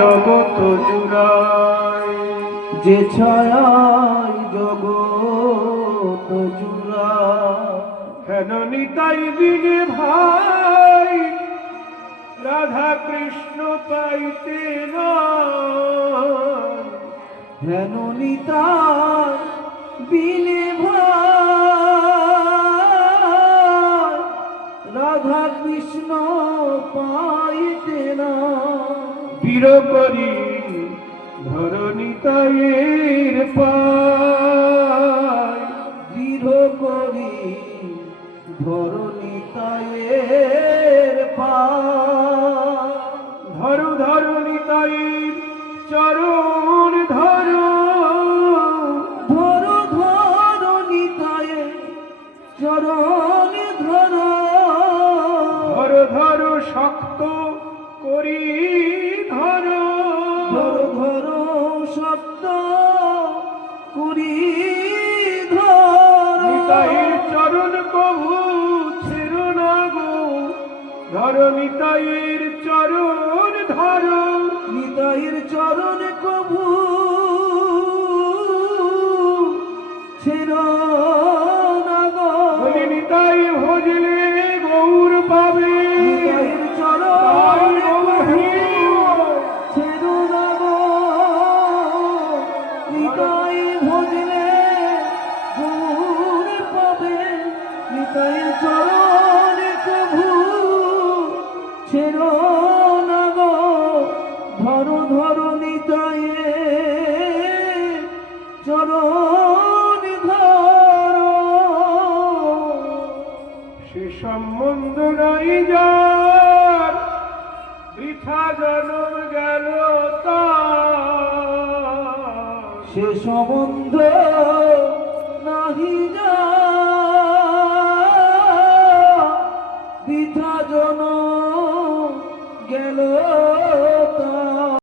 জগৎ জুড়ায়, যে ছায়ায় জগৎ জুড়ায়। হেন নিতাই বিনে ভাই রাধা কৃষ্ণ পাইতে না, হেন নিতাই বিনে ভাই রাধা কৃষ্ণ পাইতে না। বীর করি ধর নিতাইয়ের পায়, দৃঢ় করি ধর নিতাইয়ের পায়। ধরু ধরু নিতাইয়ের চরণ ধরু, ধরো ধরো নিতাইয়ের চরণ ধরো। ধরু ধরু শক্ত করি ধরো, ধরো ধরো শব্দ করি ধরো। নিতাইয়ের চরণ কভু ছেড়ো না গো, ধরো নিতাইয়ের চরণ ধরো। নিতাইয়ের চরণ কভু ছেড়ো না গো। বলি নিতাই ভজলে গৌর পাবে, নিতাইয়ের চরণ তাই গৌর ছেড়ো না গো। নিতাই ভজলে গৌর পাবে, নিতাইয়ের চরণ কভু ছেড়ো না গো। ধরো ধরো নিতাইয়ের চরণ ধরো। সে সম্বন্ধ নাই যার, বৃথা জন্ম গেল তার। সে সম্বন্ধ নাহি যা, বৃথা জনম গেল